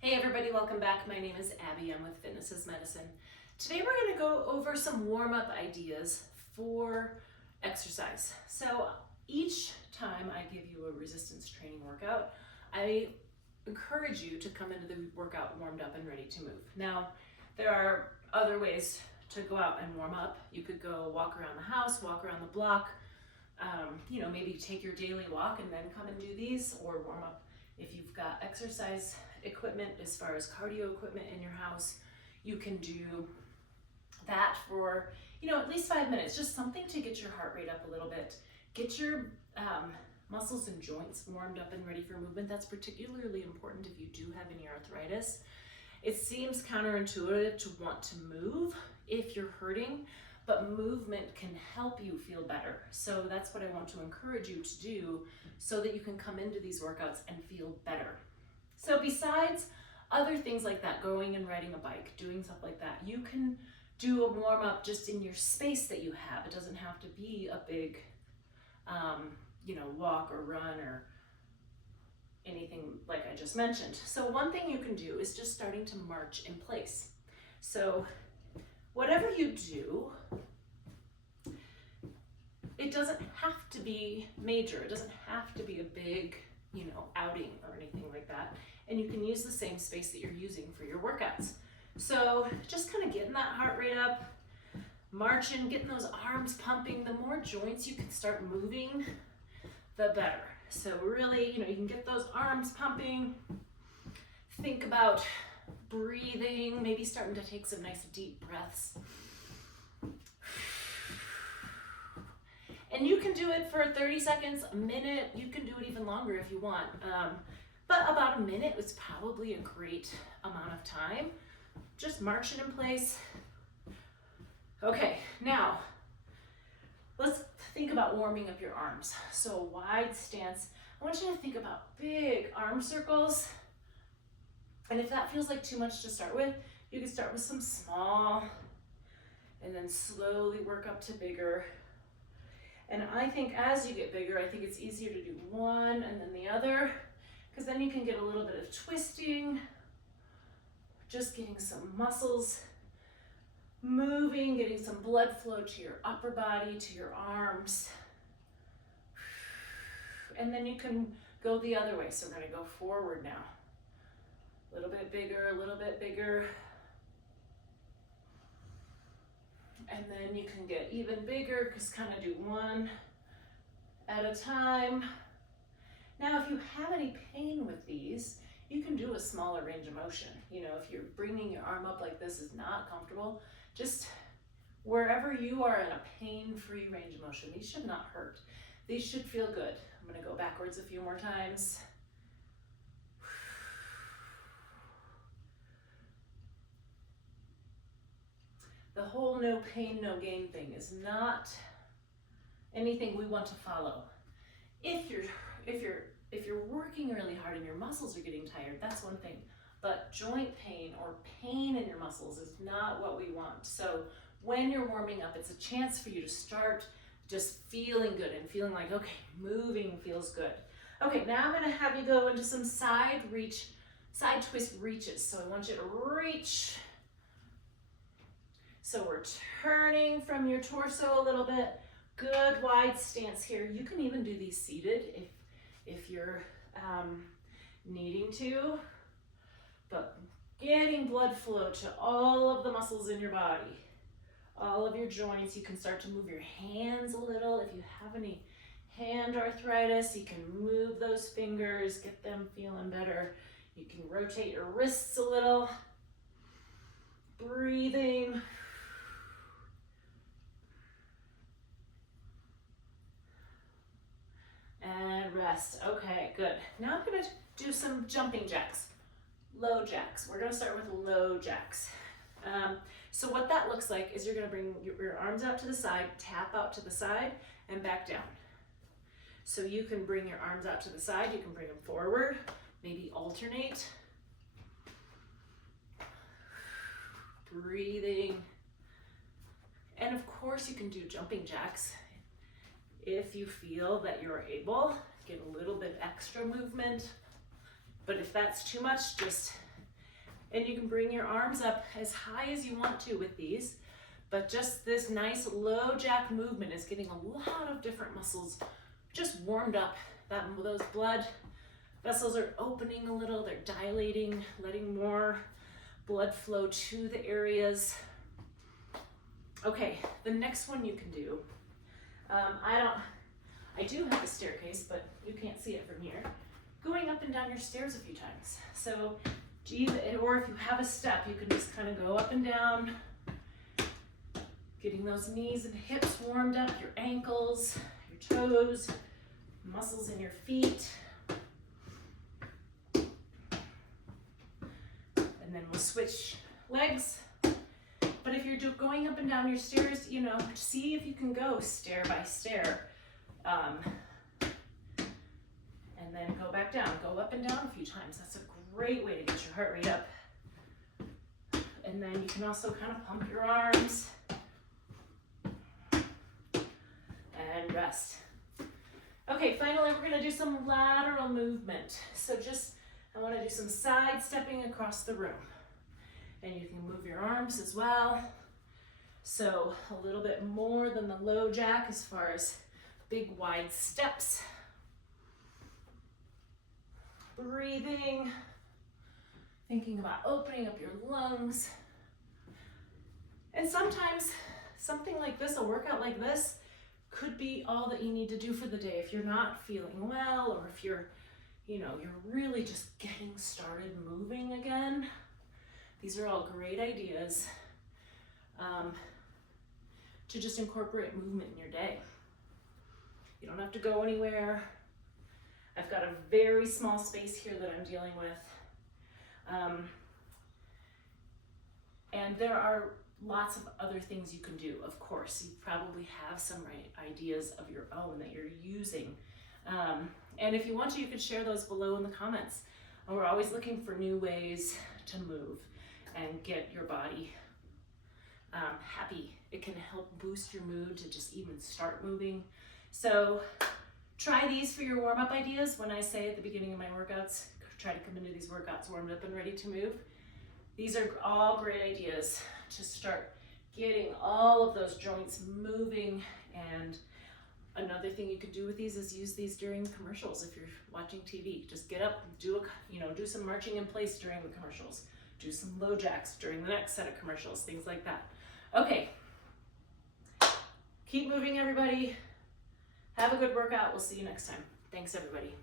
Hey everybody, welcome back. My name is Abby. I'm with Fitness is Medicine. Today we're going to go over some warm-up ideas for exercise. So each time I give you a resistance training workout, I encourage you to come into the workout warmed up and ready to move. Now, there are other ways to go out and warm up. You could go walk around the house, walk around the block, maybe take your daily walk and then come and do these, or warm up if you've got exercise equipment as far as cardio equipment in your house. You can do that for at least 5 minutes, just something to get your heart rate up a little bit, get your muscles and joints warmed up and ready for movement. That's particularly important if you do have any arthritis. It seems counterintuitive to want to move if you're hurting, but movement can help you feel better. So that's what I want to encourage you to do so that you can come into these workouts and feel better. So besides other things like that, going and riding a bike, doing stuff like that, you can do a warm up just in your space that you have. It doesn't have to be a big, walk or run or anything like I just mentioned. So one thing you can do is just starting to march in place. So whatever you do, it doesn't have to be major. It doesn't have to be a big, outing or anything like that. And you can use the same space that you're using for your workouts. So just kind of getting that heart rate up, marching, getting those arms pumping. The more joints you can start moving, the better. So really, you can get those arms pumping. Think about breathing, maybe starting to take some nice deep breaths. And you can do it for 30 seconds, a minute. You can do it even longer if you want. But about a minute is probably a great amount of time. Just marching in place. Okay, now let's think about warming up your arms. So wide stance. I want you to think about big arm circles. And if that feels like too much to start with, you can start with some small and then slowly work up to bigger. And I think as you get bigger, I think it's easier to do one and then the other, because then you can get a little bit of twisting, just getting some muscles moving, getting some blood flow to your upper body, to your arms. And then you can go the other way. So we're going to go forward now. A little bit bigger, a little bit bigger. And then you can get even bigger, just kind of do one at a time. Now, if you have any pain with these, you can do a smaller range of motion. If you're bringing your arm up like this is not comfortable, just wherever you are in a pain-free range of motion. These should not hurt. These should feel good. I'm going to go backwards a few more times. The whole no pain, no gain thing is not anything we want to follow. If you're working really hard and your muscles are getting tired, that's one thing. But joint pain or pain in your muscles is not what we want. So when you're warming up, it's a chance for you to start just feeling good and feeling like, okay, moving feels good. Okay, now I'm gonna have you go into some side twist reaches. So I want you to reach. So we're turning from your torso a little bit. Good wide stance here. You can even do these seated if you're needing to. But getting blood flow to all of the muscles in your body, all of your joints. You can start to move your hands a little. If you have any hand arthritis, you can move those fingers, get them feeling better. You can rotate your wrists a little. Breathing. And rest. Okay, good. Now I'm going to do some jumping jacks, low jacks. We're going to start with low jacks. So what that looks like is you're going to bring your arms out to the side, tap out to the side, and back down. So you can bring your arms out to the side, you can bring them forward, maybe alternate. Breathing. And of course you can do jumping jacks if you feel that you're able. Get a little bit extra movement. But if that's too much, just And you can bring your arms up as high as you want to with these, but just this nice low jack movement is getting a lot of different muscles just warmed up. Those blood vessels are opening a little, they're dilating, letting more blood flow to the areas. Okay, the next one you can do, I do have a staircase, but you can't see it from here. Going up and down your stairs a few times. So, or if you have a step, you can just kind of go up and down, getting those knees and hips warmed up, your ankles, your toes, muscles in your feet. And then we'll switch legs. But if you're going up and down your stairs, you know, see if you can go stair by stair. And then go back down, go up and down a few times. That's a great way to get your heart rate up. And then you can also kind of pump your arms and rest. Okay, finally we're gonna do some lateral movement. So I wanna do some side stepping across the room. And you can move your arms as well. So a little bit more than the low jack as far as big wide steps. Breathing, thinking about opening up your lungs. And sometimes something like this, a workout like this, could be all that you need to do for the day. If you're not feeling well, or if you're really just getting started moving again, these are all great ideas to just incorporate movement in your day. You don't have to go anywhere. I've got a very small space here that I'm dealing with. And there are lots of other things you can do, of course. You probably have some ideas of your own that you're using. And if you want to, you can share those below in the comments. And we're always looking for new ways to move and get your body happy. It can help boost your mood to just even start moving. So try these for your warm-up ideas. When I say at the beginning of my workouts, try to come into these workouts warmed up and ready to move. These are all great ideas to start getting all of those joints moving. And another thing you could do with these is use these during the commercials. If you're watching TV, just get up, do some marching in place during the commercials. Do some low jacks during the next set of commercials, things like that. Okay, keep moving, everybody. Have a good workout. We'll see you next time. Thanks, everybody.